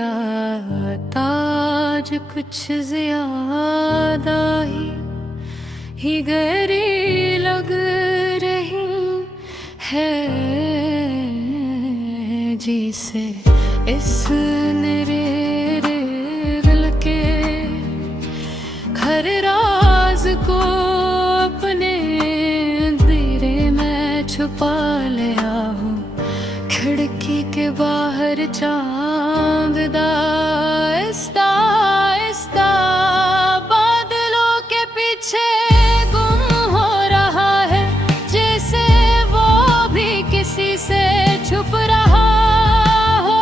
तेरा ताज कुछ ज्यादा ही गहरी लग रही है, जिसे इस मेरे दिल के हर राज को अपने अंधेरे में छुपा लिया हूँ। खिड़की के बाहर चांद आहिस्ता आहिस्ता बादलों के पीछे गुम हो रहा है, जैसे वो भी किसी से छुप रहा हो।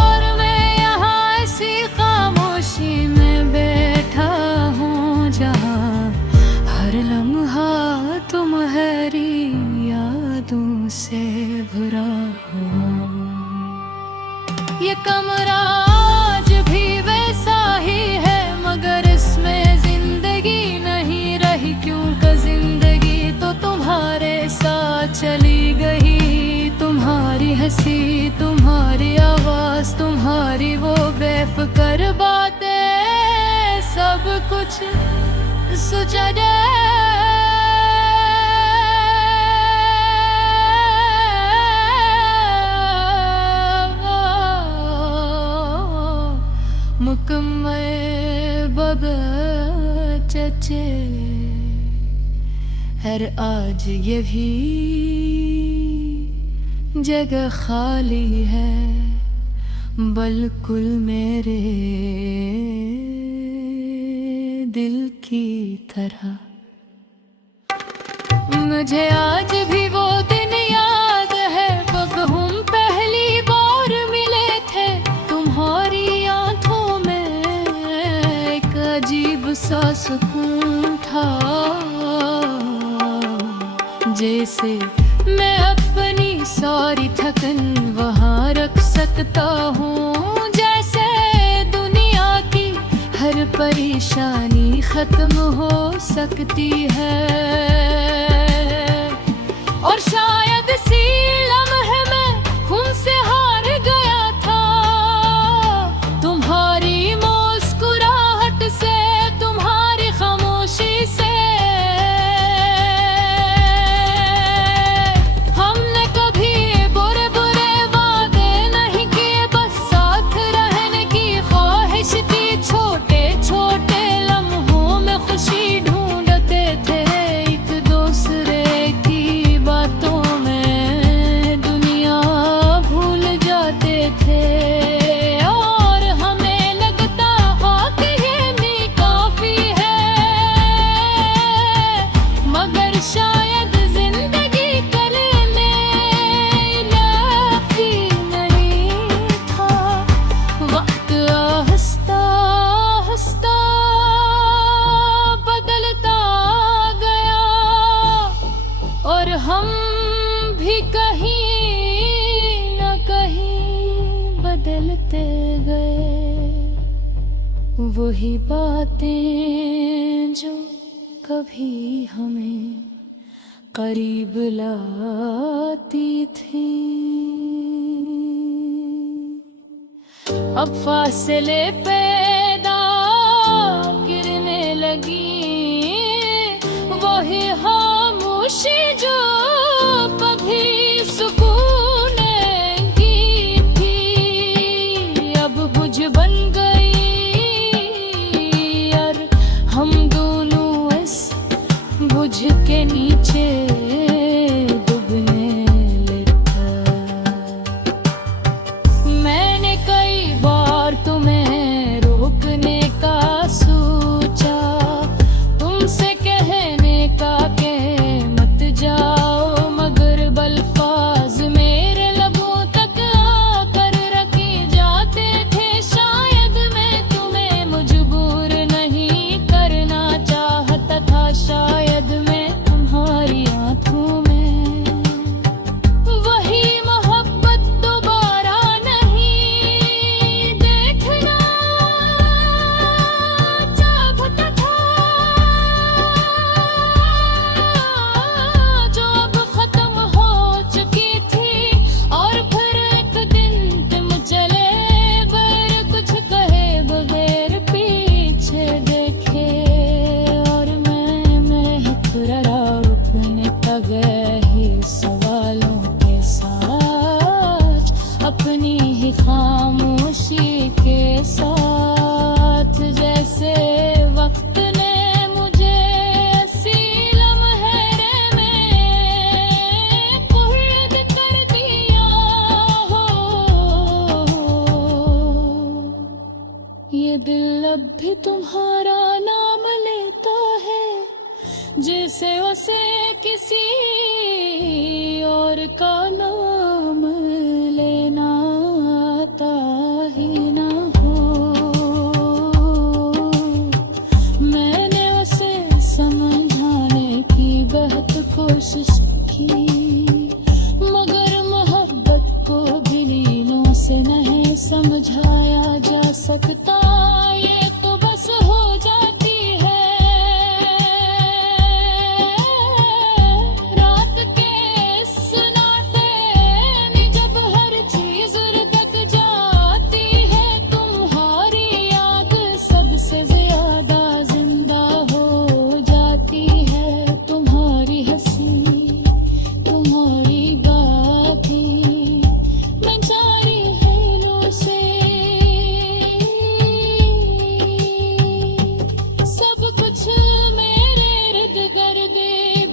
और मैं यहाँ ऐसी खामोशी में बैठा हूँ जहाँ हर लम्हा तुम्हारी यादों से भरा हुआ। ये कमरा आज भी वैसा ही है, मगर इसमें जिंदगी नहीं रही। क्योंकि जिंदगी तो तुम्हारे साथ चली गई। तुम्हारी हंसी, तुम्हारी आवाज, तुम्हारी वो बेफिक्र बातें, सब कुछ सुझा मुकम्मल बगीचे हर आज ये भी जगह खाली है, बिल्कुल मेरे दिल की तरह। मुझे आज भी वो दिन याद है, जब हम पहली बार मिले थे। तुम्हारी आंखों में एक अजीब सा सुकून था, जैसे मैं अपनी सारी थकन वहाँ रख सकता हूँ। जैसे दुनिया की हर परेशानी खत्म हो सकती है। और शायद इसी लम्हे में तुमसे हार गया था। तुम्हारी मुस्कुराहट से, तुम्हारी खामोशी से हमने कभी बुरे बुरे वादे नहीं किए, बस साथ रहने की ख्वाहिश थी। छोटे छोटे लम्हों में खुशी ढूंढते थे, एक दूसरे की बातों में दुनिया भूल जाते थे। और हमें लगता था कि ये भी काफी है, मगर शायद जिंदगी करने काफी नहीं था। वक्त आहिस्ता आहिस्ता बदलता गया, और हम भी कहीं न कहीं बदलते गए। वही बातें जो कभी हमें करीब लाती थी, अब फासले पैदा गिरने लगी। वही खामोशी जो कभी सुकून की थी, अब बुझ बन गई। और हम दोनों इस बुझ के नीचे डूबने लगा। मैंने कई बार तुम्हें अब भी तुम्हारा नाम लेता है, जैसे उसे किसी और का नाम लेना आता ही ना हो। मैंने उसे समझाने की बहुत कोशिश की, मगर मोहब्बत को भी नीलों से नहीं समझाया जा सकता। ये तो बस हो जाती है रात के सन्नाटे में, जब हर चीज रुक जाती है। तुम्हारी याद सबसे ज्यादा जिंदा हो जाती है, तुम्हारी हंसी, तुम्हारी बातें मैं सारी हेलों से सब कुछ मेरे इर्द गिर्द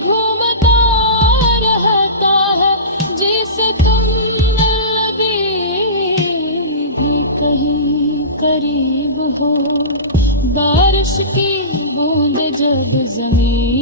घूमता रहता है, जिसे तुम अभी भी कहीं करीब हो। बारिश की बूंद जब जमीन